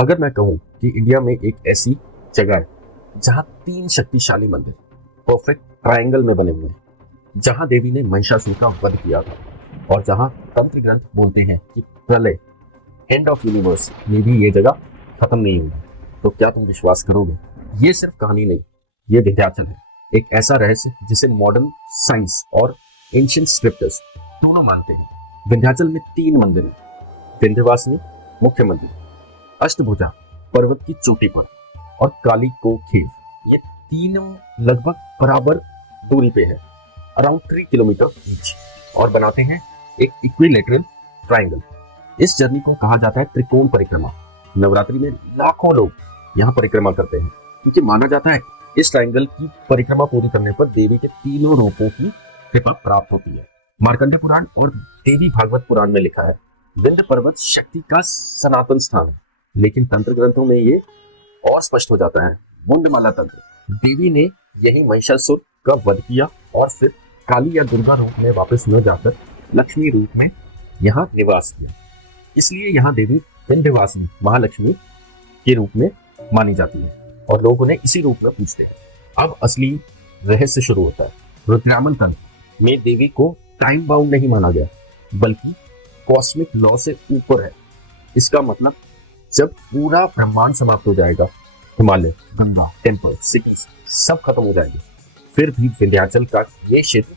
अगर मैं कहूँ कि इंडिया में एक ऐसी जगह है जहाँ 3 शक्तिशाली मंदिर परफेक्ट ट्रायंगल में बने हुए हैं, जहाँ देवी ने महिषासुर का वध किया था और जहाँ तंत्र ग्रंथ बोलते हैं कि प्रलय एंड ऑफ यूनिवर्स में भी ये जगह खत्म नहीं होगी, तो क्या तुम विश्वास करोगे? ये सिर्फ कहानी नहीं, ये विंध्याचल है, एक ऐसा रहस्य जिसे मॉडर्न साइंस और एंशिएंट स्क्रिप्टर्स दोनों मानते हैं। विंध्याचल में 3 मंदिर हैं, विंध्यवासिनी मुख्य मंदिर, अष्टभुजा पर्वत की चोटी पर और काली को खेव। ये तीनों लगभग बराबर दूरी पे है, अराउंड 3 किलोमीटर ईच, और बनाते हैं एक इक्विलेटरल ट्रायंगल। इस जर्नी को कहा जाता है त्रिकोण परिक्रमा। नवरात्रि में लाखों लोग यहाँ परिक्रमा करते हैं क्योंकि माना जाता है इस ट्रायंगल की परिक्रमा पूरी करने पर देवी के तीनों रूपों की कृपा प्राप्त होती है। मार्कंडेय पुराण और देवी भागवत पुराण में लिखा है विंध्य पर्वत शक्ति का सनातन स्थान है, लेकिन तंत्र ग्रंथों में ये और स्पष्ट हो जाता है। मुंडमाला तंत्र, देवी ने यही महिषासुर का वध किया और फिर काली या दुर्गा रूप में वापस न जाकर लक्ष्मी रूप में यहाँ निवास किया, इसलिए यहाँ देवी विंध्यवासिनी महालक्ष्मी के रूप में मानी जाती है और लोग उन्हें इसी रूप में पूजते हैं। अब असली रहस्य शुरू होता है। रुद्रामन तंत्र में देवी को टाइम बाउंड नहीं माना गया, बल्कि कॉस्मिक लॉ से ऊपर है। इसका मतलब जब पूरा ब्रह्मांड समाप्त हो जाएगा, हिमालय, गंगा, टेम्पल, सिटीज सब खत्म हो जाएंगे, फिर भी विंध्याचल का ये क्षेत्र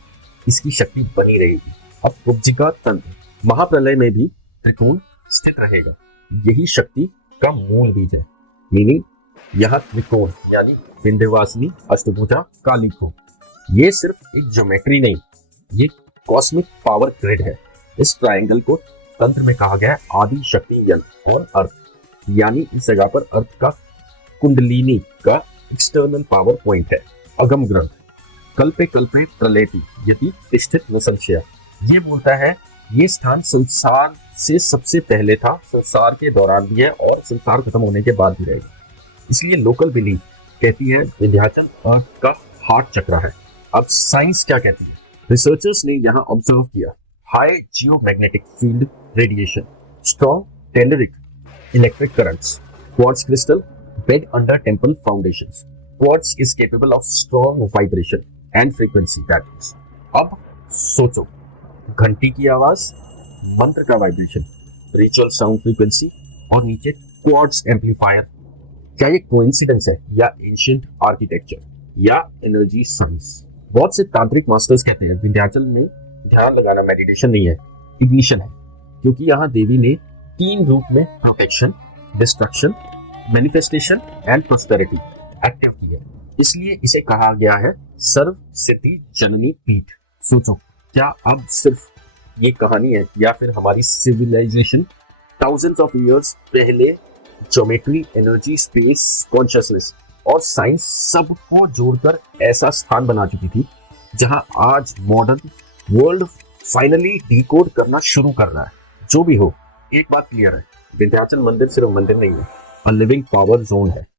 इसकी शक्ति बनी रहेगी। अब कुब्जिका तंत्र, महाप्रलय में भी त्रिकोण स्थित रहेगा, यही शक्ति का मूल बीज है। मीनिंग यहाँ त्रिकोण यानी विंध्यवासिनी, अष्टभुजा, काली को, ये सिर्फ एक ज्योमेट्री नहीं, ये कॉस्मिक पावर ग्रिड है। इस ट्रायंगल को तंत्र में कहा गया है आदि शक्ति यंत्र और अर्थ, यानी इस जगह पर अर्थ का कुंडलिनी का एक्सटर्नल पावर पॉइंट है। अगम ग्रंथ कल्पे कल्पे प्रलयति यदि तिष्ठित न संशय, ये बोलता है ये स्थान संसार से सबसे पहले था, संसार के दौरान भी है और संसार खत्म होने के बाद भी रहेगा। इसलिए लोकल बिलीफ कहती है विंध्याचल अर्थ का हार्ट चक्र है। अब साइंस क्या कहती है? रिसर्चर्स ने यहाँ ऑब्जर्व किया high geomagnetic field radiation, strong telluric electric currents, quartz crystal bed under temple foundations. Quartz is capable of strong vibration and frequency patterns. अब सोचो, घंटी की आवाज, मंत्र का वाइब्रेशन, रिचुअल साउंड फ्रीक्वेंसी और नीचे क्वार्ट्ज एम्पलीफायर। क्या ये कोइंसिडेंस है या एंशिएंट आर्किटेक्चर या एनर्जी साइंस? बहुत से तांत्रिक मास्टर्स कहते हैं विंध्याचल में ध्यान लगाना मेडिटेशन नहीं है, इग्निशन है, क्योंकि यहाँ देवी ने 3 रूप में protection, destruction, manifestation and prosperity active की है, इसलिए इसे कहा गया है सर्व सिद्धि जननी पीठ। सोचो, क्या अब सिर्फ ये कहानी है या फिर हमारी सिविलाइजेशन थाउजेंड्स ऑफ इयर्स पहले ज्योमेट्री, एनर्जी, स्पेस, कॉन्शियसनेस और साइंस सबको जोड़कर ऐसा स्थान बना चुकी थी जहां आज मॉडर्न वर्ल्ड फाइनली डिकोड करना शुरू कर रहा है। जो भी हो, एक बात क्लियर है, विंध्याचल मंदिर सिर्फ मंदिर नहीं है, अ लिविंग पावर जोन है।